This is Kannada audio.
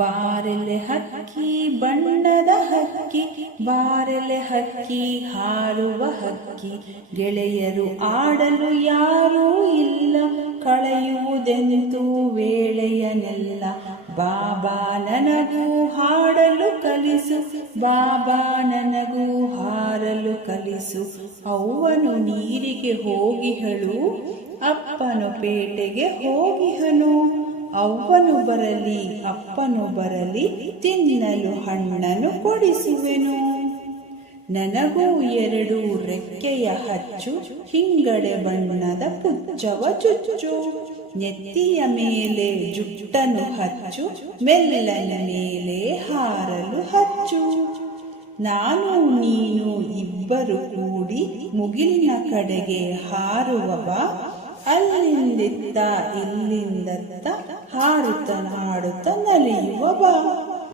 ಬಾರೆಲೆ ಹಕ್ಕಿ, ಬಣ್ಣದ ಹಕ್ಕಿ, ಬಾರೆಲೆ ಹಕ್ಕಿ, ಹಾರುವ ಹಕ್ಕಿ. ಗೆಳೆಯರು ಆಡಲು ಯಾರೂ ಇಲ್ಲ ಕಳೆಯುವುದೆಂದು ವೇಳೆಯನೆಲ್ಲ. ಬಾಬಾ ನನಗೂ ಹಾಡಲು ಕಲಿಸು, ಬಾಬಾ ನನಗೂ ಹಾರಲು ಕಲಿಸು. ಅವ್ವನು ನೀರಿಗೆ ಹೋಗಿಹಳು ಅಪ್ಪನು ಪೇಟೆಗೆ ಹೋಗಿಹನು ಅವ್ವನು ಬರಲಿ ಅಪ್ಪನು ಬರಲಿ ತಿನ್ನಲು ಹಣ್ಣನ್ನು ಕೊಡಿಸುವೆನು. ನನಗೂ ಎರಡು ರೆಕ್ಕೆಯ ಹಚ್ಚು, ಹಿಂಗಡೆ ಬಣ್ಣದ ಪುಚ್ಚವ ಚುಚ್ಚು. ನೆತ್ತಿಯ ಮೇಲೆ ಜುಟ್ಟನು ಹಚ್ಚು, ಮೆಲ್ಲನ ಮೇಲೆ ಹಾರಲು ಹಚ್ಚು. ನಾನು, ನೀನು ಇಬ್ಬರು ಕೂಡಿ ಮುಗಿಲಿನ ಕಡೆಗೆ ಹಾರುವವ ಅಲ್ಲಿಂದಿತ್ತ ಇಲ್ಲಿಂದತ್ತ ಹಾರುತ್ತ ಹಾಡುತ್ತ ನಲಿಯುವ ಬಾ.